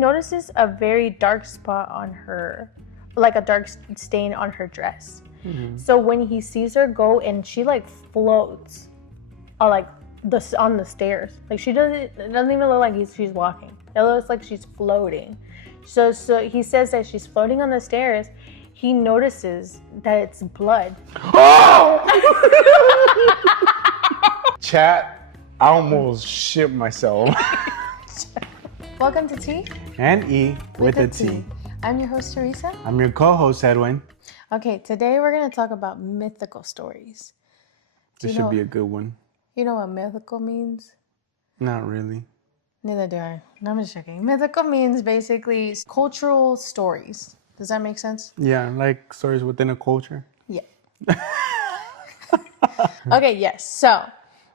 notices a very dark spot on her, like a dark stain on her dress. Mm-hmm. So when he sees her go, and she like floats, like on the stairs. Like it doesn't even look like she's walking. It looks like she's floating. So he says that she's floating on the stairs. He notices that it's blood. Oh! Chat, I almost shit myself. Welcome to T and E with a T. I'm your host, Teresa. I'm your co-host, Edwin. Okay, today we're going to talk about mythical stories. This should be a good one. You know what mythical means? Not really. Neither do I. No, I'm just joking. Mythical means basically cultural stories. Does that make sense? Yeah, like stories within a culture. Yeah. Okay, yes. So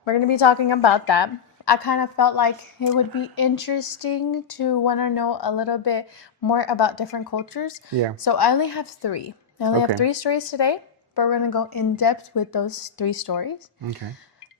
we're going to be talking about that. I kind of felt like it would be interesting to want to know a little bit more about different cultures. Yeah. So I only have three. I only have 3 stories today, but we're going to go in depth with those 3 stories. Okay.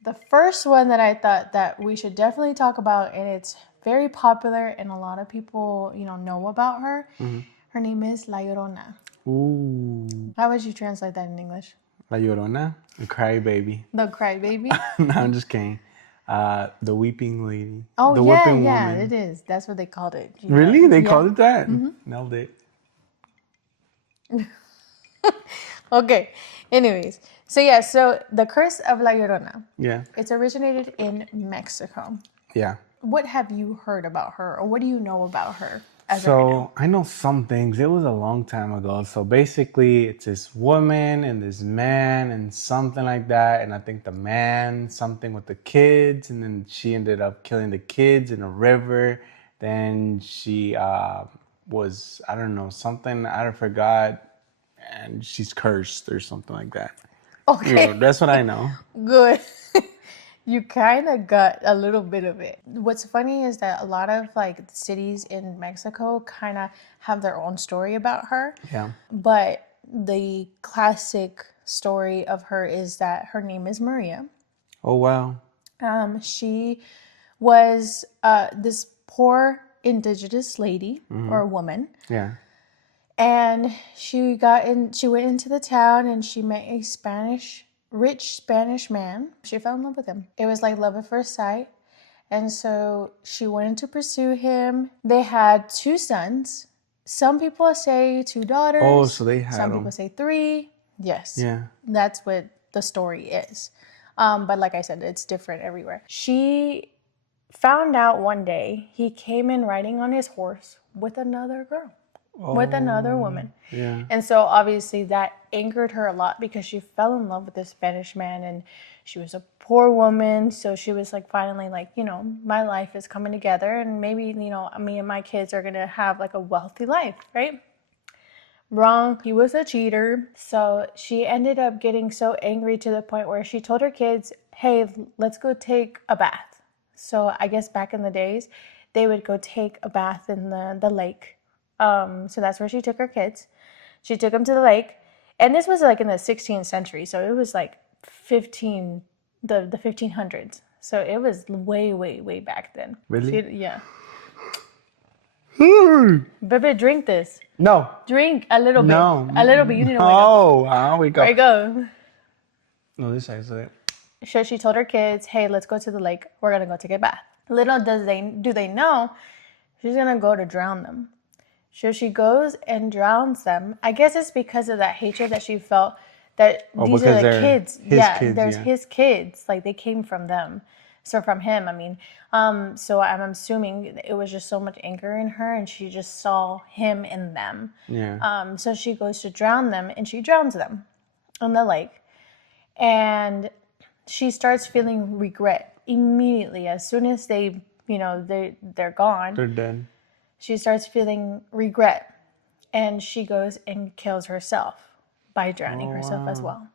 The first one that I thought that we should definitely talk about, and it's very popular and a lot of people, know about her. Mm-hmm. Her name is La Llorona. Ooh. How would you translate that in English? La Llorona, the crybaby. The crybaby? No, I'm just kidding. The weeping lady. Oh, the whipping woman. woman. It is. That's what they called it. Really? They called it that? Mm-hmm. Nailed it. Okay. Anyways. So the curse of La Llorona. Yeah. It's originated in Mexico. Yeah. What have you heard about her, or what do you know about her? So I know some things. It was a long time ago. So basically, it's this woman and this man and something like that. And I think the man, something with the kids. And then she ended up killing the kids in a river. Then she was, I don't know, something, I forgot. And she's cursed or something like that. Okay. That's what I know. Good. You kind of got a little bit of it. What's funny is that a lot of cities in Mexico kind of have their own story about her. Yeah. But the classic story of her is that her name is Maria. Oh, wow. She was this poor indigenous lady or woman. Yeah. And she went into the town and she met a rich Spanish man. She fell in love with him. It was like love at first sight. And so she wanted to pursue him. They had 2 sons. Some people say 2 daughters. Oh, so they had Some people say 3. Yes. Yeah. That's what the story is. But like I said, it's different everywhere. She found out one day he came in riding on his horse with another girl. With another woman. Yeah. And so obviously that angered her a lot because she fell in love with this Spanish man and she was a poor woman. So she was finally my life is coming together and maybe, me and my kids are going to have a wealthy life, right? Wrong. He was a cheater. So she ended up getting so angry to the point where she told her kids, hey, let's go take a bath. So I guess back in the days, they would go take a bath in the lake. So that's where she took her kids. She took them to the lake, and this was in the 16th century, so it was the 1500s. So it was way, way, way back then. Really? Yeah. Baby, drink this. No. Drink a little bit. No. A little bit. You need to wake up. Oh, I'll wake up. Wake up. No, this is it. So she told her kids, hey, let's go to the lake. We're going to go take a bath. Little do they know, she's going to go to drown them. So she goes and drowns them. I guess it's because of that hatred that she felt that these are the kids. His kids. They came from them. So from him, I mean. So I'm assuming it was just so much anger in her and she just saw him in them. Yeah. So she goes to drown them and she drowns them in the lake. And she starts feeling regret immediately. As soon as they're gone. They're dead. She starts feeling regret and she goes and kills herself by drowning herself as well.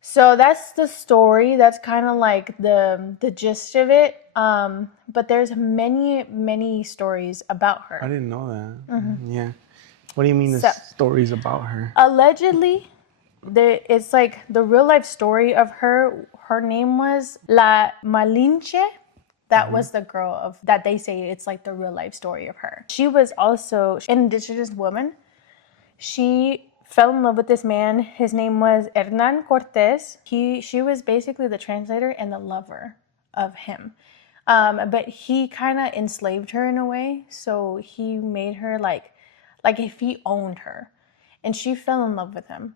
So that's the story. That's kind of the gist of it. But there's many, many stories about her. I didn't know that. Mm-hmm. Yeah. What do you mean the stories about her? Allegedly, it's the real life story of her. Her name was La Malinche. That was the girl of that they say it's like the real life story of her. She was also an indigenous woman. She fell in love with this man. His name was Hernan Cortez. She was basically the translator and the lover of him. But he kind of enslaved her in a way. So he made her like if he owned her. And she fell in love with him.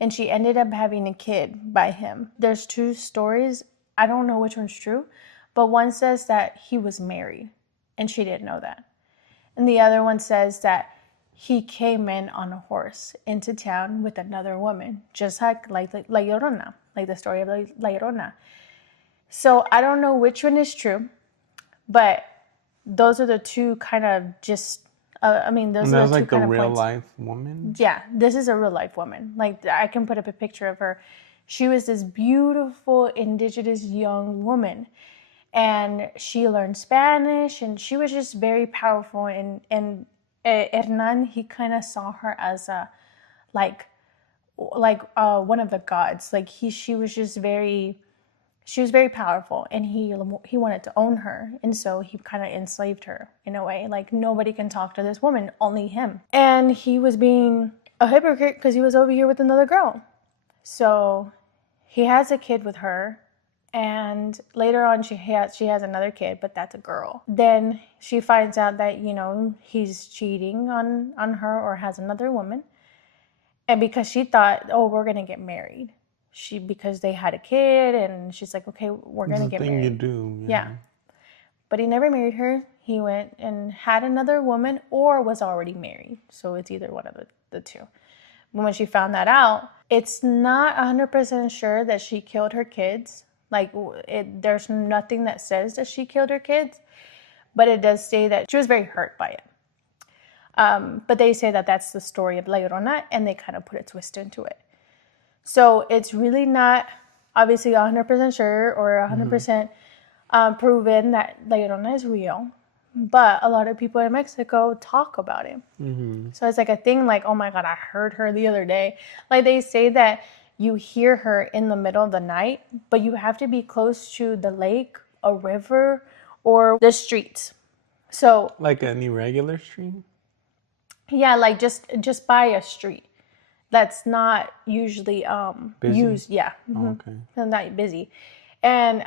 And she ended up having a kid by him. There's two stories. I don't know which one's true. But one says that he was married. And she didn't know that. And the other one says that he came in on a horse into town with another woman. Just like La Llorona. Like the story of La Llorona. So I don't know which one is true, but those are the two kind of just, those And are that's the two like the kind of real points. life woman? Yeah, this is a real life woman. Like I can put up a picture of her. She was this beautiful indigenous young woman, and she learned Spanish, and she was just very powerful. And Hernan, he kind of saw her as a, like one of the gods. Like she was just she was very powerful, and he wanted to own her, and so he kind of enslaved her in a way. Like nobody can talk to this woman, only him. And he was being a hypocrite because he was over here with another girl. So he has a kid with her, and later on she has another kid, but that's a girl. Then she finds out that he's cheating on her or has another woman, and because she thought, oh, we're gonna get married. Because they had a kid, and she's like, okay, we're gonna get married. It's the thing you do. Yeah. But he never married her. He went and had another woman or was already married. So it's either one of the two. When she found that out, it's not 100% sure that she killed her kids. Like there's nothing that says that she killed her kids, but it does say that she was very hurt by it. But they say that that's the story of La Llorona, and they kind of put a twist into it. So it's really not obviously 100% sure or 100% proven that La Llorona is real. But a lot of people in Mexico talk about it. So it's like a thing like, oh my God, I heard her the other day. Like they say that you hear her in the middle of the night, but you have to be close to the lake, a river, or the streets. So like any regular stream? Yeah, like just by a street that's not usually used. Yeah. Okay. Not busy. And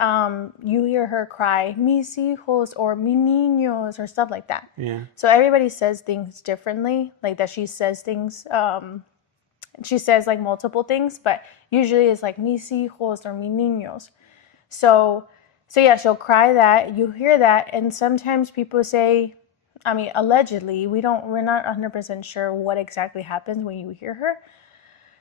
you hear her cry, mis hijos or mi niños or stuff like that. Yeah. So everybody says things differently, like that she says things, she says like multiple things, but usually it's like mis hijos or mi niños. So yeah, she'll cry that, you hear that, and sometimes people say, allegedly, we're not 100% sure what exactly happens when you hear her.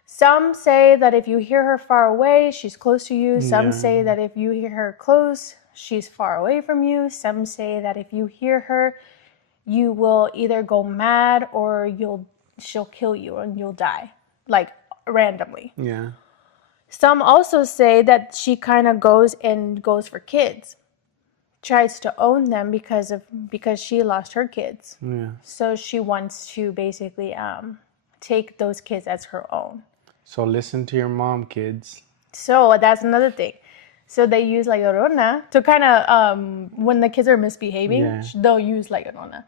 Some say that if you hear her far away, she's close to you. Some say that if you hear her close, she's far away from you. Some say that if you hear her, you will either go mad or she'll kill you and you'll die, like randomly. Yeah. Some also say that she kind of goes for kids, tries to own them because she lost her kids. Yeah. So she wants to basically take those kids as her own. So listen to your mom, kids. So that's another thing. So they use La Llorona to kind of, when the kids are misbehaving, they'll use La Llorona.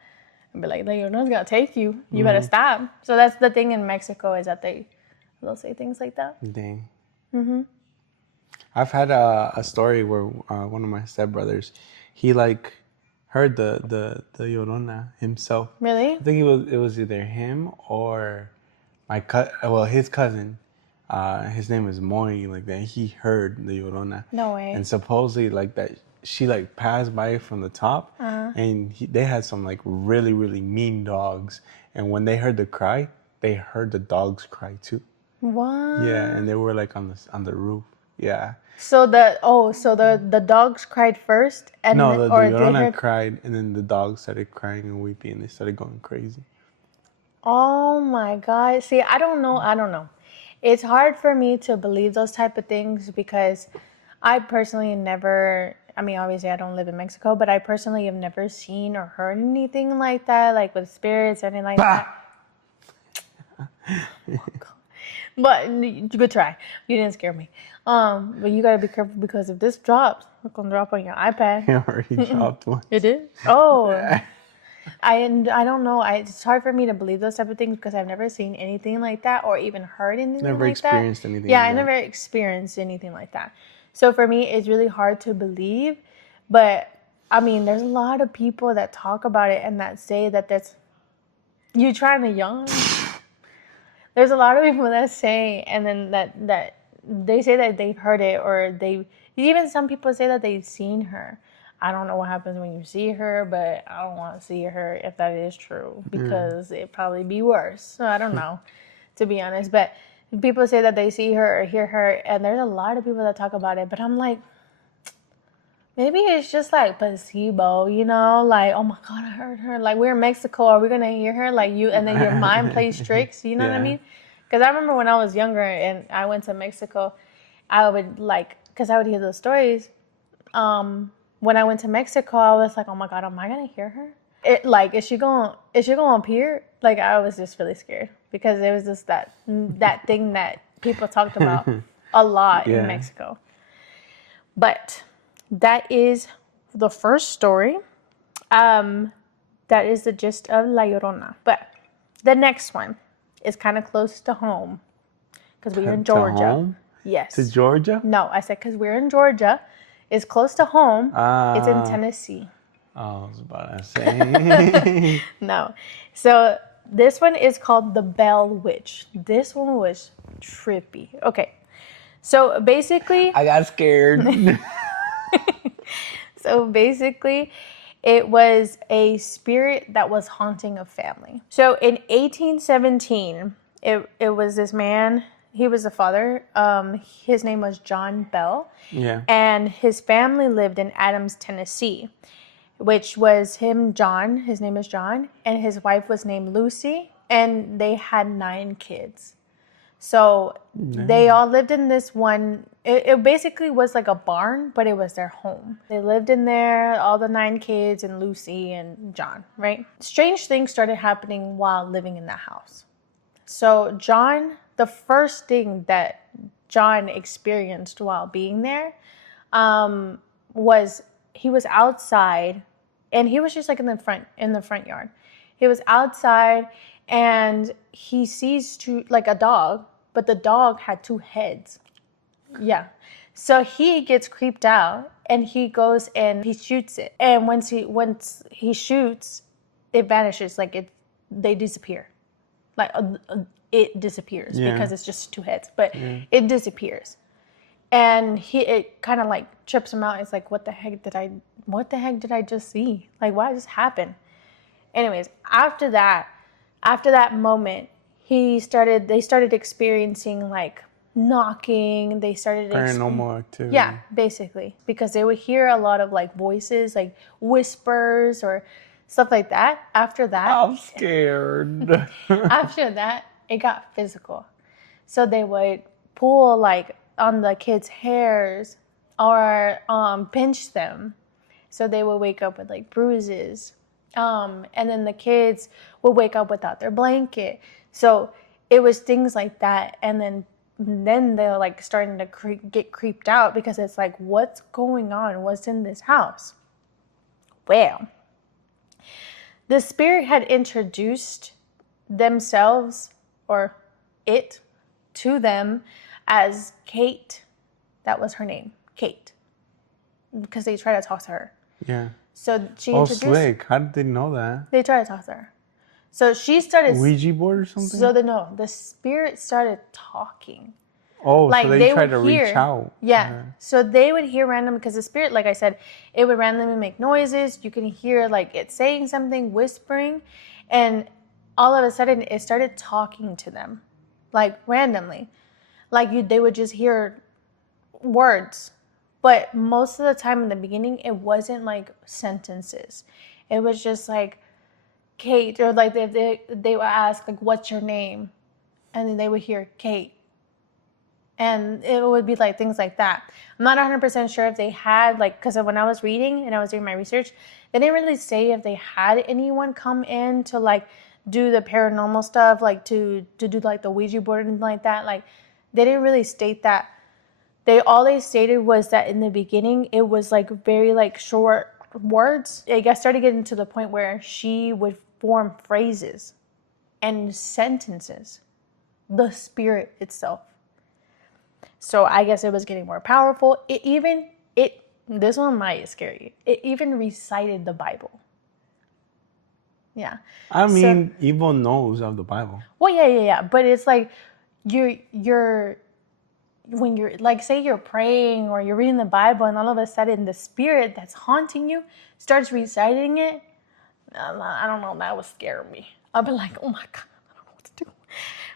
And be like, La Llorona's going to take you. You better stop. So that's the thing in Mexico, is that they'll say things like that. Dang. I've had a story where one of my stepbrothers, he heard the Llorona himself. Really? I think it was either him or his cousin. His name is Moy. Like that, he heard the Llorona. No way. And supposedly, like that, she passed by from the top, and they had some really really mean dogs. And when they heard the cry, they heard the dogs cry too. What? Yeah, and they were on the roof. Yeah. So the dogs cried first, and no, the Llorona cried, and then the dogs started crying and weeping, and they started going crazy. Oh my God! See, I don't know. It's hard for me to believe those type of things because I personally never. Obviously, I don't live in Mexico, but I personally have never seen or heard anything like that, like with spirits or anything like that. But good try. You didn't scare me. But you gotta be careful because if this drops, it's gonna drop on your iPad. It already dropped one. It did? Oh. I don't know. It's hard for me to believe those type of things because I've never seen anything like that or even heard anything Never like that. experienced anything Yeah, like I that. never experienced anything like that. So for me, it's really hard to believe. But I mean, there's a lot of people that talk about it and that say that that's you trying to yawn. There's a lot of people that say, and then that they say that they've heard it or even some people say that they've seen her. I don't know what happens when you see her, but I don't want to see her if that is true because it'd probably be worse. So I don't know, to be honest. But people say that they see her or hear her, and there's a lot of people that talk about it. But I'm like, maybe it's just like placebo, you know? Like, oh my God, I heard her. Like, we're in Mexico. Are we going to hear her? Like, and then your mind plays tricks. You know what I mean? Because I remember when I was younger and I went to Mexico, I would because I would hear those stories. When I went to Mexico, I was like, oh my God, am I going to hear her? Is she going to appear? Like, I was just really scared because it was just that thing that people talked about a lot in Mexico. But that is the first story. That is the gist of La Llorona. But the next one is kind of close to home because we're in Georgia. To home? Yes. To Georgia? No, I said because we're in Georgia. It's close to home. It's in Tennessee. Oh, I was about to say. No. So this one is called the Bell Witch. This one was trippy. Okay. So basically... I got scared. So basically, it was a spirit that was haunting a family. So in 1817, it was this man. He was the father. His name was John Bell. Yeah. And his family lived in Adams, Tennessee, which was him, John. His name is John. And his wife was named Lucy. And they had 9 kids. So they all lived in this one. It basically was like a barn, but it was their home. They lived in there, all the 9 kids and Lucy and John, right? Strange things started happening while living in that house. So the first thing that John experienced while being there was he was outside and he was just like in the front yard. He was outside and he sees a dog, but the dog had 2 heads. Yeah. So he gets creeped out and he goes and he shoots it. And once he shoots, it vanishes. They disappear. It disappears because it's just 2 heads, but it disappears. And it kind of trips him out. It's like, what the heck did I just see? Like, why did this happen? Anyways, after that moment, they started experiencing knocking. They started Paranormal activity. Yeah, basically, because they would hear a lot of voices, whispers or stuff like that. After that, I'm scared. After that, it got physical. So they would pull on the kids' hairs or pinch them. So they would wake up with bruises. And then the kids would wake up without their blanket. So it was things like that. And then they're starting to get creeped out because it's what's going on? What's in this house? Well, the spirit had introduced themselves or it to them as Kate. That was her name, Kate, because they tried to talk to her. Yeah. So she introduced. Oh, slick! How did they know that? They tried to talk to her. So she started Ouija board or something. So the spirit started talking. Oh, so they tried to hear, reach out. Yeah. So they would hear random because the spirit, like I said, it would randomly make noises. You can hear it saying something, whispering, and all of a sudden it started talking to them, randomly, they would just hear words. But most of the time in the beginning, it wasn't sentences. It was just Kate, or they would ask what's your name, and then they would hear Kate, and it would be things like that. I'm not 100% sure if they had because when I was reading and I was doing my research, they didn't really say if they had anyone come in to do the paranormal stuff, like to do like the Ouija board and anything like that. Like they didn't really state that. They stated was that in the beginning it was like very like short words. It got started getting to the point where she would form phrases and sentences, the spirit itself. So I guess it was getting more powerful. This one might scare you. It even recited the Bible. Yeah. I mean, evil knows of the Bible. Well, yeah. But it's like you're when you're like, say you're praying or you're reading the Bible, and all of a sudden the spirit that's haunting you starts reciting it. I don't know. That would scare me. I'd be like, oh my God, I don't know what to do.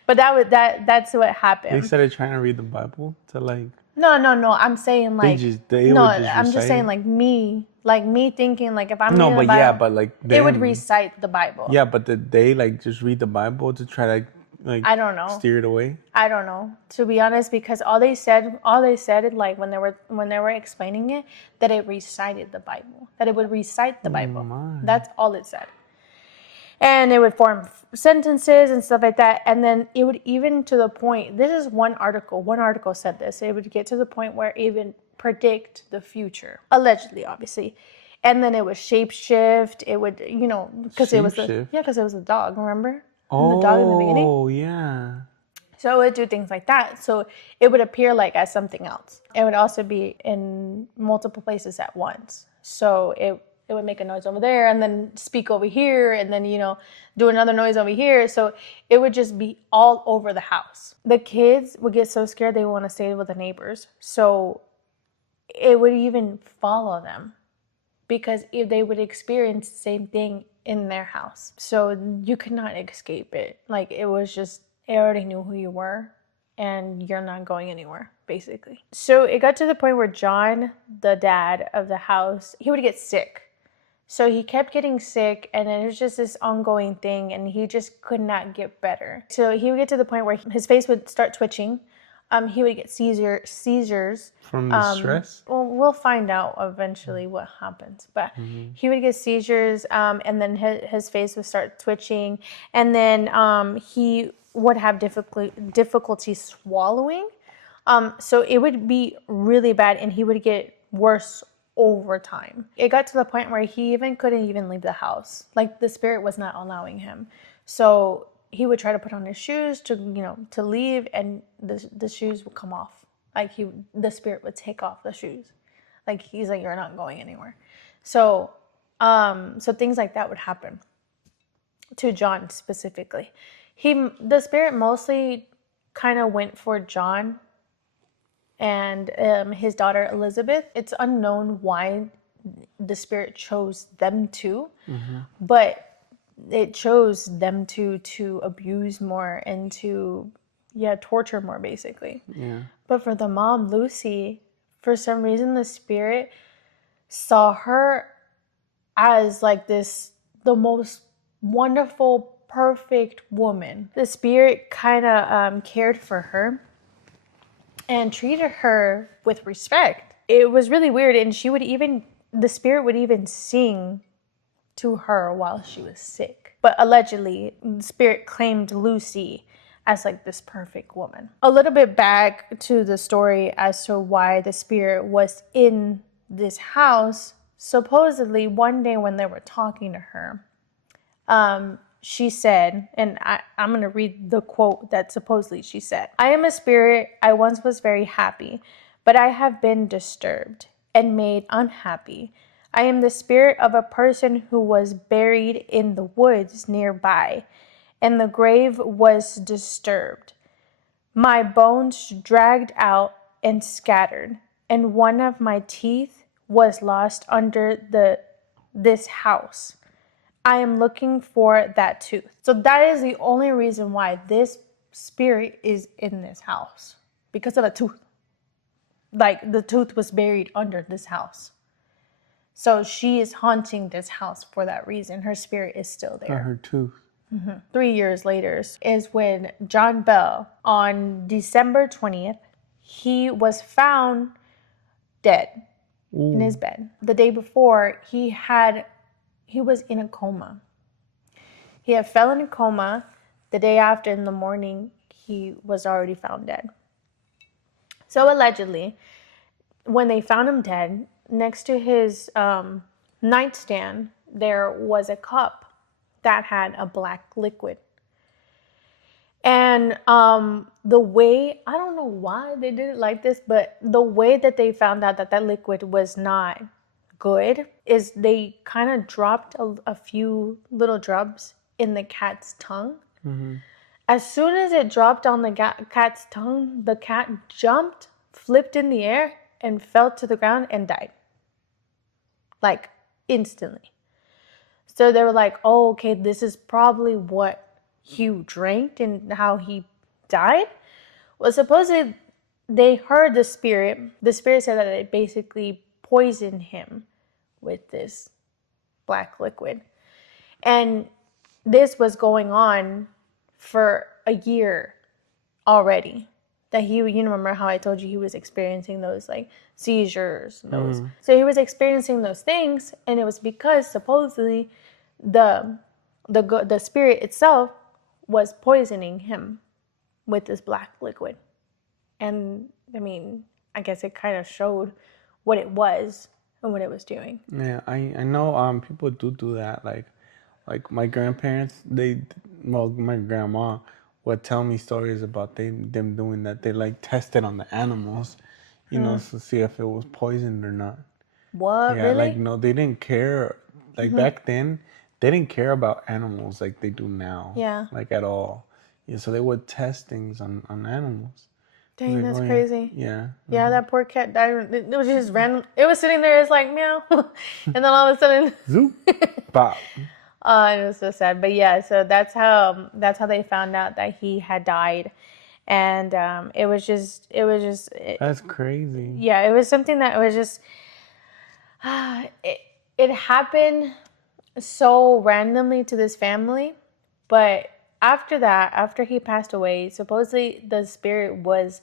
But that's what happened. They started trying to read the Bible to like. No. I'm saying like I'm just saying like me thinking like if I'm reading the Bible, yeah, but like them, it would recite the Bible. Yeah, but did they like just read the Bible to try to like I don't know steer it away? I don't know, to be honest, because all they said like when they were explaining it, that it recited the Bible, that it would recite the Bible. That's all it said. And it would form sentences and stuff like that. And then it would even to the point, this is one article said this, it would get to the point where it even predict the future. Allegedly, obviously. And then it would shapeshift. It would, because it was the dog, remember? Oh, the dog in the beginning. Oh, yeah. So it would do things like that. So it would appear like as something else. It would also be in multiple places at once. So it would make a noise over there and then speak over here and then, do another noise over here. So it would just be all over the house. The kids would get so scared they would want to stay with the neighbors. So it would even follow them because if they would experience the same thing in their house. So you could not escape it. Like it was just, it already knew who you were and you're not going anywhere, basically. So it got to the point where John, the dad of the house, he would get sick. So he kept getting sick, and then it was just this ongoing thing, and he just could not get better. So he would get to the point where his face would start twitching. He would get seizures. From the stress? Well, we'll find out eventually what happens. But he would get seizures, and then his face would start twitching. And then he would have difficulty swallowing. So it would be really bad, and he would get worse over time. It got to the point where he couldn't even leave the house. Like the spirit was not allowing him. So he would try to put on his shoes to leave, and the shoes would come off. Like the spirit would take off the shoes. Like he's like, you're not going anywhere. So things like that would happen to John specifically. The spirit mostly kind of went for John and his daughter Elizabeth. It's unknown why the spirit chose them two, but it chose them two to abuse more and to torture more, basically. Yeah. But for the mom, Lucy, for some reason the spirit saw her as like the most wonderful, perfect woman. The spirit kind of cared for her and treated her with respect. It was really weird, and the spirit would even sing to her while she was sick. But allegedly, the spirit claimed Lucy as like this perfect woman. A little bit back to the story as to why the spirit was in this house. Supposedly, one day when they were talking to her, she said, and I'm going to read the quote that supposedly she said, "I am a spirit. I once was very happy, but I have been disturbed and made unhappy. I am the spirit of a person who was buried in the woods nearby, and the grave was disturbed. My bones dragged out and scattered, and one of my teeth was lost under this house. I am looking for that tooth." So that is the only reason why this spirit is in this house, because of a tooth. Like the tooth was buried under this house. So she is haunting this house for that reason. Her spirit is still there. For her tooth. 3 years later is when John Bell, on December 20th, he was found dead in his bed. The day before, he was in a coma. He had fell in a coma. The day after, in the morning, he was already found dead. So allegedly, when they found him dead, next to his nightstand, there was a cup that had a black liquid. And the way, I don't know why they did it like this, but the way that they found out that that liquid was not good is they kind of dropped a few little drops in the cat's tongue. Mm-hmm. As soon as it dropped on the cat's tongue, the cat jumped, flipped in the air, and fell to the ground and died. Like, instantly. So they were like, oh, okay, this is probably what Hugh drank and how he died. Well, supposedly they heard the spirit. The spirit said that it basically poisoned him with this black liquid. And this was going on for a year already. That he, you know, remember how I told you he was experiencing those like seizures, those. So he was experiencing those things, and it was because supposedly the spirit itself was poisoning him with this black liquid. And I mean, I guess it kind of showed what it was and what it was doing. Yeah, I know people do that. Like my grandparents, my grandma would tell me stories about them doing that. They like tested on the animals, you know, to see if it was poisoned or not. What, Yeah, really? like no, they didn't care. Like back then, they didn't care about animals like they do now. Yeah. Like at all. Yeah, so they would test things on animals. Dang, Like, that's oh, crazy. Yeah. Yeah, that poor cat died. It was just random. It was sitting there, it's like meow. And then all of a sudden, Zoop. Pop. it was so sad. But yeah, so that's how they found out that he had died. And it was just That's crazy. yeah, it was something that was just it happened so randomly to this family. But after that, after he passed away, supposedly the spirit was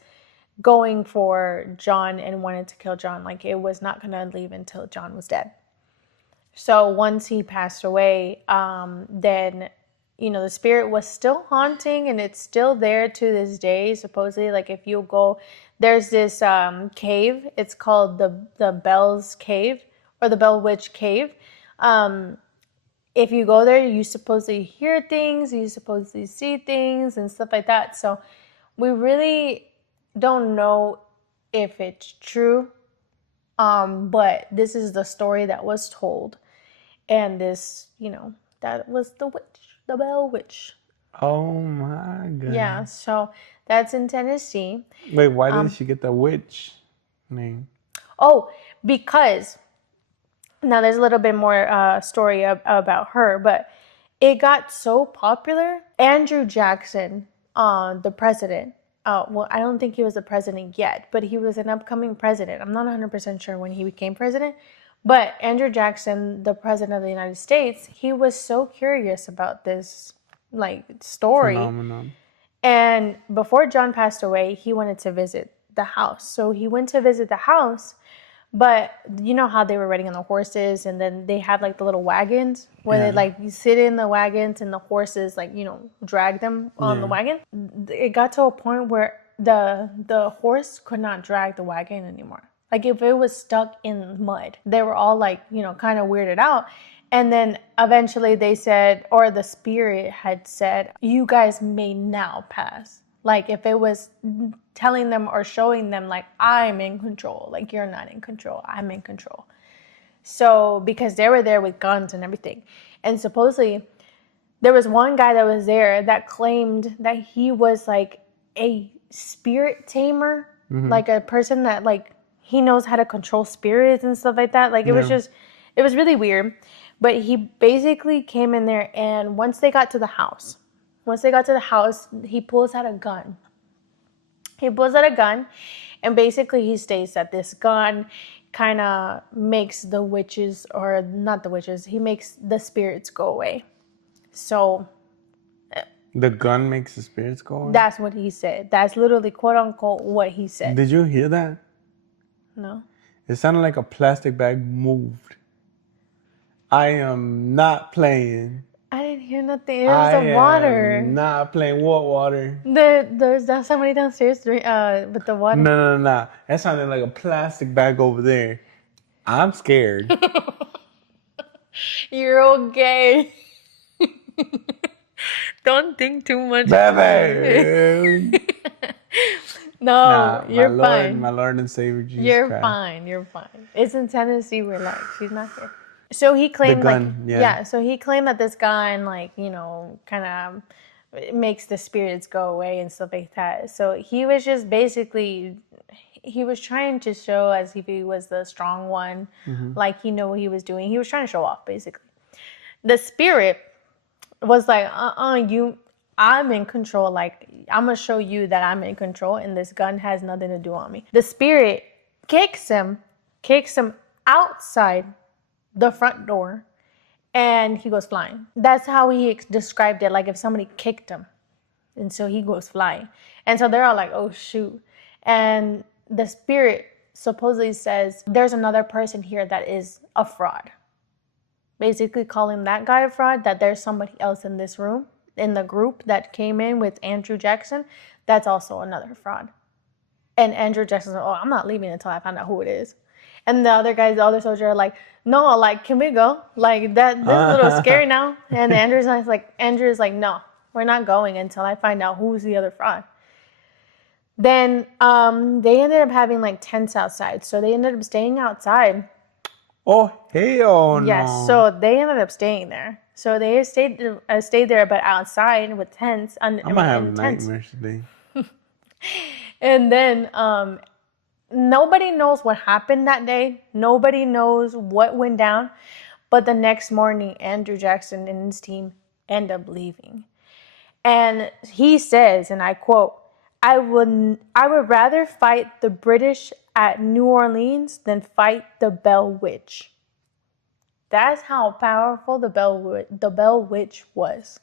going for John and wanted to kill John. Like, it was not going to leave until John was dead. So once he passed away, then, you know, the spirit was still haunting, and it's still there to this day. Supposedly, like, if you go, there's this cave. It's called the Bell's Cave, or the Bell Witch Cave. If you go there, you supposedly hear things, you supposedly see things and stuff like that. So we really don't know if it's true, but this is the story that was told. And this, you know, that was the witch, the Bell Witch. Oh my god. Yeah, so that's in Tennessee. Wait, why did she get the witch name? Oh, because now there's a little bit more story about her, but it got so popular. Andrew Jackson, the president, well, I don't think he was the president yet, but he was an upcoming president. I'm not 100% sure when he became president. But Andrew Jackson, the president of the United States, he was so curious about this like story. Phenomenon. And before John passed away, he wanted to visit the house. So he went to visit the house, but you know how they were riding on the horses, and then they had like the little wagons where they like you sit in the wagons and the horses like, you know, drag them on the wagon. It got to a point where the horse could not drag the wagon anymore. Like, if it was stuck in mud, they were all like, you know, kind of weirded out. And then eventually they said, or the spirit had said, you guys may now pass. Like, if it was telling them or showing them like, I'm in control, like, you're not in control, I'm in control. So, because they were there with guns and everything. And supposedly there was one guy that was there that claimed that he was like a spirit tamer, like a person that like, he knows how to control spirits and stuff like that. Like, it was just, it was really weird. But he basically came in there, and once they got to the house, he pulls out a gun. And basically he states that this gun kind of makes the witches, or not the witches, he makes the spirits go away. So the gun makes the spirits go away? That's what he said. That's literally quote unquote what he said. Did you hear that? No. It sounded like a plastic bag moved. I am not playing. I didn't hear nothing. It was the water. Not playing water. There's somebody downstairs with the water. No. That sounded like a plastic bag over there. I'm scared. You're okay. Don't think too much. Baby. No, you're fine. My Lord and Savior Jesus You're Christ. fine. You're fine. It's in Tennessee. We're like, she's not here. So he claimed, The gun, like, yeah. So he claimed that this gun, like, you know, kind of makes the spirits go away and stuff like that. So he was just basically, he was trying to show as if he was the strong one, like he knew what he was doing. He was trying to show off, basically. The spirit was like, I'm in control. Like, I'm going to show you that I'm in control and this gun has nothing to do on me. The spirit kicks him outside the front door and he goes flying. That's how he described it. Like if somebody kicked him and so he goes flying. And so they're all like, oh shoot. And the spirit supposedly says, there's another person here that is a fraud. Basically calling that guy a fraud, that there's somebody else in this room, in the group that came in with Andrew Jackson, that's also another fraud. And Andrew Jackson said, oh, I'm not leaving until I find out who it is. And the other guys, the other soldier are like, no, like, can we go? Like, this is a little scary now. And Andrew's like, no, we're not going until I find out who's the other fraud. Then they ended up having like tents outside. So they ended up staying outside. Oh, hell no. Yes, so they ended up staying there. So they stayed there, but outside with tents. I'm going to have nightmares today. And then nobody knows what happened that day. Nobody knows what went down. But the next morning, Andrew Jackson and his team end up leaving. And he says, and I quote, I would rather fight the British at New Orleans than fight the Bell Witch. That's how powerful the Bell Witch was.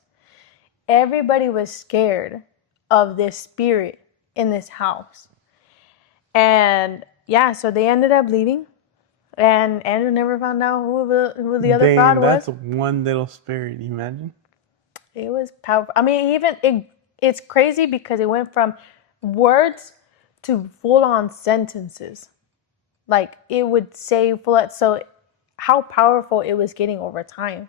Everybody was scared of this spirit in this house. And yeah, so they ended up leaving. And Andrew never found out who the other fraud was. That's one little spirit, you imagine? It was powerful. I mean, it's crazy because it went from words to full-on sentences. Like, it would say full-on. So how powerful it was getting over time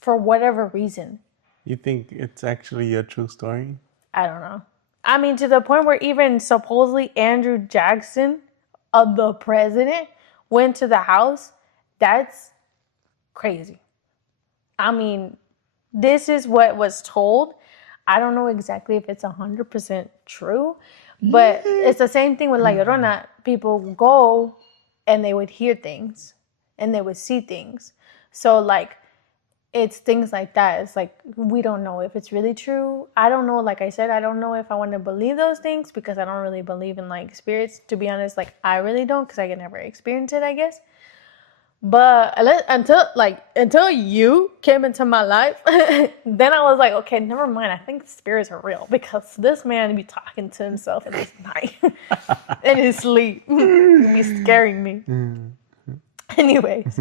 for whatever reason. You think it's actually a true story? I don't know. I mean, to the point where even supposedly Andrew Jackson, the president, went to the house. That's crazy. I mean, this is what was told. I don't know exactly if it's 100% true, but it's the same thing with La Llorona. People go and they would hear things and they would see things. So like, it's things like that. It's like, we don't know if it's really true. I don't know. Like I said, I don't know if I want to believe those things because I don't really believe in like spirits. To be honest, like I really don't because I can never experience it, I guess. But until you came into my life, then I was like, okay, never mind. I think spirits are real because this man be talking to himself in his night, in his sleep, he be scaring me. Anyways,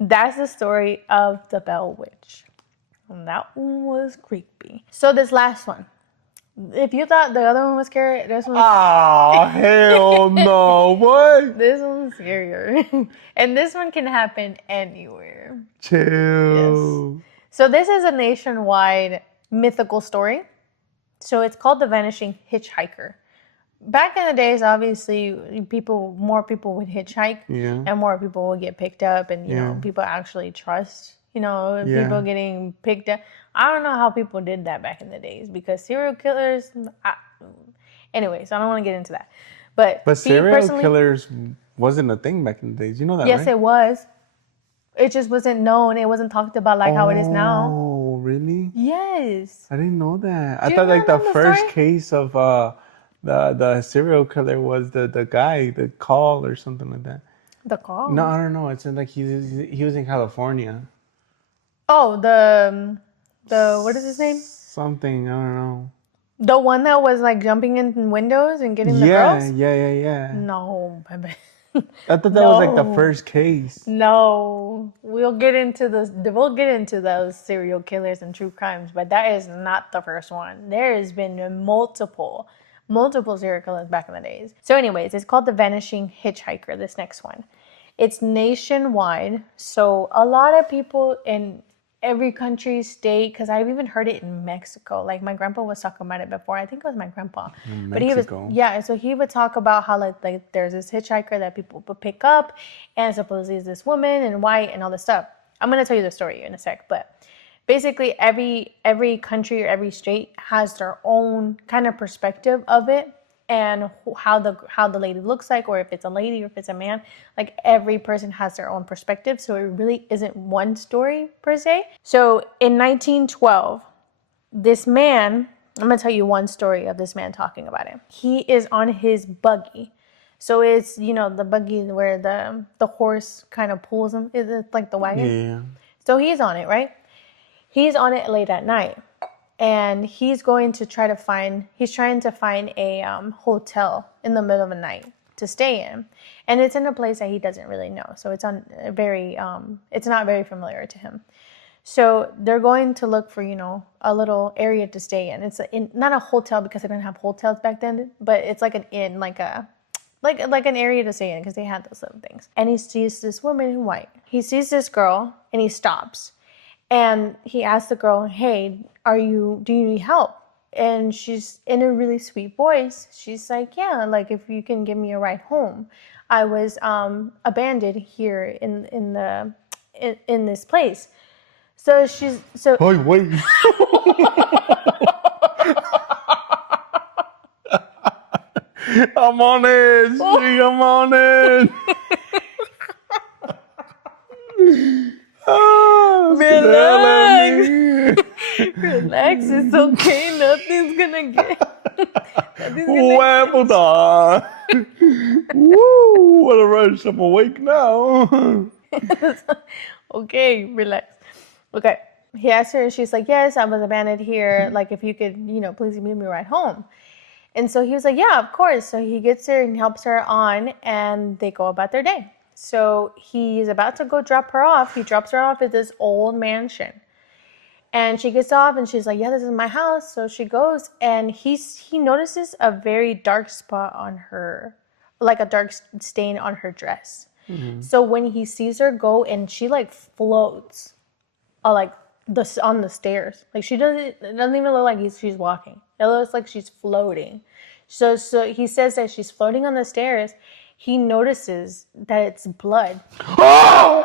that's the story of the Bell Witch. And that one was creepy. So this last one. If you thought the other one was scary, this one's... Oh, hell no. What? This one's scarier. And this one can happen anywhere. Chill. Yes. So this is a nationwide mythical story. So it's called the Vanishing Hitchhiker. Back in the days, obviously, more people would hitchhike, and more people would get picked up, and you know, people actually trust, people getting picked up. I don't know how people did that back in the days because serial killers. Anyways, I don't want to get into that. But serial killers wasn't a thing back in the days. You know that, yes, right? It was. It just wasn't known. It wasn't talked about like how it is now. Oh, really? Yes. I didn't know that. I thought like the first case of the serial killer was the guy, the call or something like that. The call? No, I don't know. It's like he was in California. Oh, the what is his name? Something, I don't know. The one that was like jumping in windows and getting the girls? Yeah. No, baby. I thought that was like the No. first case. No, we'll get into this. We'll get into those serial killers and true crimes, but that is not the first one. There has been multiple serial killers back in the days. So, anyways, it's called the Vanishing Hitchhiker. This next one, it's nationwide. So a lot of people in every country, state, because I've even heard it in Mexico. Like my grandpa was talking about it before. I think it was my grandpa. But he was, Mexico. yeah, so he would talk about how like there's this hitchhiker that people would pick up, and supposedly it's this woman in white and all this stuff. I'm going to tell you the story in a sec, but basically every country or every state has their own kind of perspective of it, and how the lady looks like, or if it's a lady or if it's a man. Like every person has their own perspective, so it really isn't one story per se. So in 1912, this man, I'm gonna tell you one story of this man talking about it. He is on his buggy. So it's, the buggy where the horse kind of pulls him. It's like the wagon. Yeah. So he's on it, right? He's on it late at night. And he's trying to find a hotel in the middle of the night to stay in. And it's in a place that he doesn't really know. So it's it's not very familiar to him. So they're going to look for, a little area to stay in. It's not a hotel because they didn't have hotels back then, but it's like an inn, like an area to stay in because they had those little things. And he sees this woman in white. He sees this girl and he stops. And he asks the girl, "Hey, do you need help?" And she's in a really sweet voice. She's like, "Yeah, like if you can give me a ride home. I was abandoned here in this place." So Hey, wait. I'm on it. I'm on it. Relax. Relax, it's okay. Nothing's gonna Puta. Woo! What a rush! I'm awake now. Okay, relax. Okay. He asked her and she's like, "Yes, I was abandoned here. Like if you could, please give me a ride home." And so he was like, "Yeah, of course." So he gets her and helps her on, and they go about their day. So he's about to go drop her off. He drops her off at this old mansion. And she gets off and she's like, "Yeah, this is my house." So she goes and he notices a very dark spot on her, like a dark stain on her dress. Mm-hmm. So when he sees her go and she like floats, like on the stairs, like it doesn't even look like she's walking. It looks like she's floating. So he says that she's floating on the stairs. He notices that it's blood. Oh!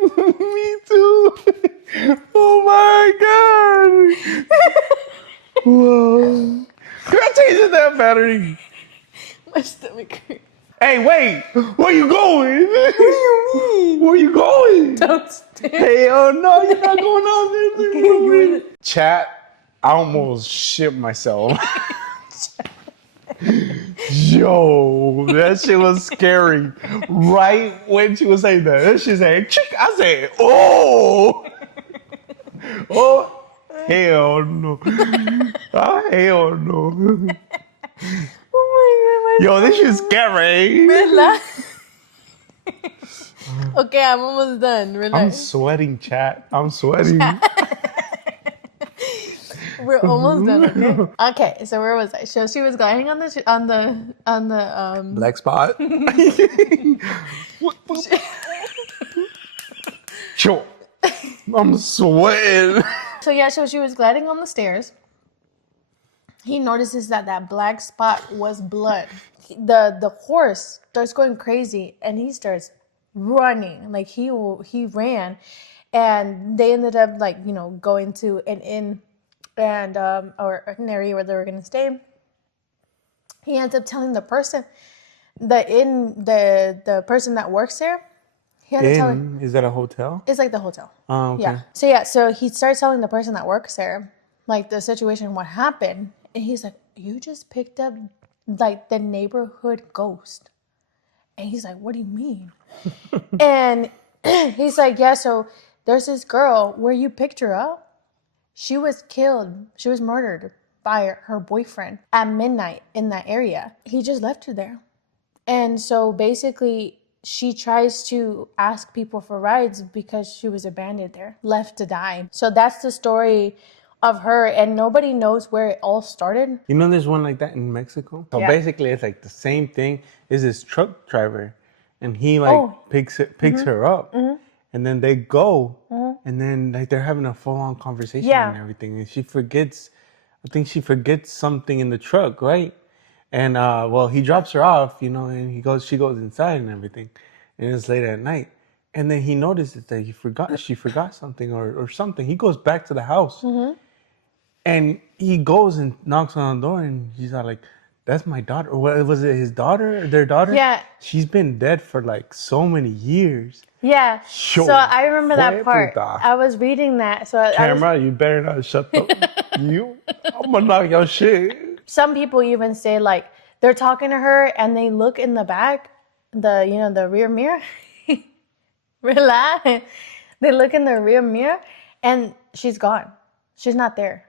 Me too. Oh my god. Whoa. Can I change that battery? My stomach hurts. Hey, wait. Where you going? What do you mean? Where you going? Downstairs. Hell no, you're not going out there. Okay, Chat, I almost shit myself. Yo, that shit was scary. Right when she was saying that shit said, "Chick," I said, "Oh, oh, hell no, oh, hell no." Oh my god, Yo, this shit's scary. Relax. Okay, I'm almost done. Relax. I'm sweating, chat. I'm sweating. We're almost done, okay? Okay, so where was I? So she was gliding on the Black spot. Yo, I'm sweating. So yeah, so she was gliding on the stairs. He notices that black spot was blood. The horse starts going crazy and he starts running. Like he ran, and they ended up going to an inn and or an area where they were gonna stay. He ends up telling the person, the person that works there. He had to tell her. Is that a hotel? It's like the hotel. Oh, okay. Yeah. So he starts telling the person that works there, like the situation, what happened. And he's like, you just picked up like the neighborhood ghost. And he's like, what do you mean? And he's like, yeah, so there's this girl where you picked her up. She was killed. She was murdered by her boyfriend at midnight in that area. He just left her there. And so basically, she tries to ask people for rides because she was abandoned there, left to die. So that's the story of her, and nobody knows where it all started. You know, there's one like that in Mexico. So basically, it's like the same thing. Is this truck driver, and he picks her up, and then they go, and then like they're having a full-on conversation and everything, and she forgets. I think she forgets something in the truck, right? And he drops her off, you know, and she goes inside and everything, and it's late at night, and then he notices that she forgot something or something. He goes back to the house, and he goes and knocks on the door, and he's like, "That's my daughter." Or was it his daughter? Their daughter? Yeah. She's been dead for like so many years. Yeah. Sure. So I remember that part. Puta. I was reading that. So Camera, you better not shut up. I'm gonna knock your shit. Some people even say like they're talking to her and they look in the back, the rear mirror. Relax. They look in the rear mirror and she's gone. She's not there.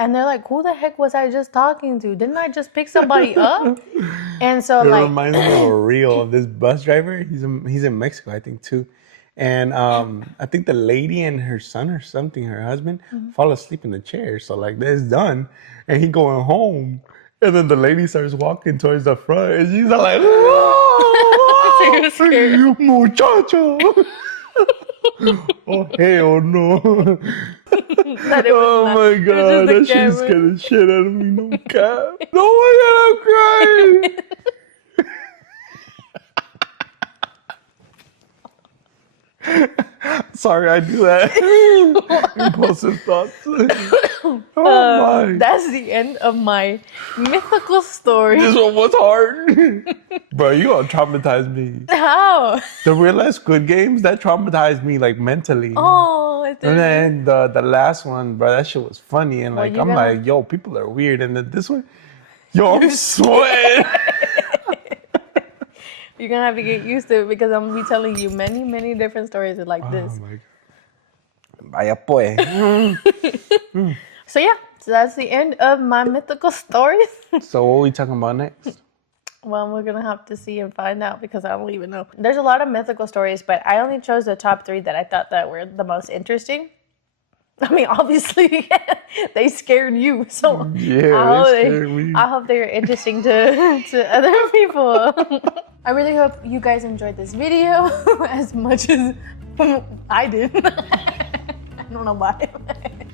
And they're like, who the heck was I just talking to? Didn't I just pick somebody up? And so it reminds me of a reel of this bus driver. He's in Mexico, I think, too. And I think the lady and her son or something, her husband, fall asleep in the chair. So like that's done. And he going home. And then the lady starts walking towards the front. And she's like, whoa, muchacho. Oh, hell no. Oh my God. That shit scared the shit out of me. No cap. No way, I'm crying. Sorry, I do that. Impulsive thoughts. That's the end of my mythical story. This one was hard. Bro, you gonna traumatize me. How? The real life Squid Games, that traumatized me like mentally. Oh, it did. And then the last one, bro, that shit was funny. And like, I'm like, yo, people are weird. And then this one, yo, I'm sweating. You're gonna have to get used to it because I'm gonna be telling you many, many different stories like this. Oh my God. Vaya pues. So yeah, so that's the end of my mythical stories. So what are we talking about next? Well, we're gonna have to see and find out because I don't even know. There's a lot of mythical stories, but I only chose the top 3 that I thought that were the most interesting. I mean, obviously, they scared you, so yeah, they scared me. I hope they're interesting to other people. I really hope you guys enjoyed this video as much as I did. I don't know why.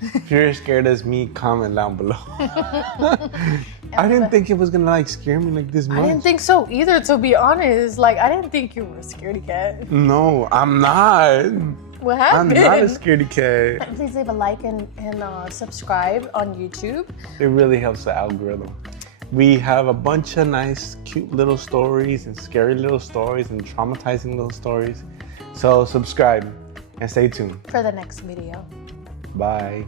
If you're as scared as me, comment down below. I didn't think it was gonna like scare me like this much. I didn't think so either, to be honest. Like, I didn't think you were a scaredy cat. No, I'm not. What happened? I'm not a scaredy cat. Please leave a like and subscribe on YouTube. It really helps the algorithm. We have a bunch of nice, cute little stories and scary little stories and traumatizing little stories. So subscribe and stay tuned For the next video. Bye.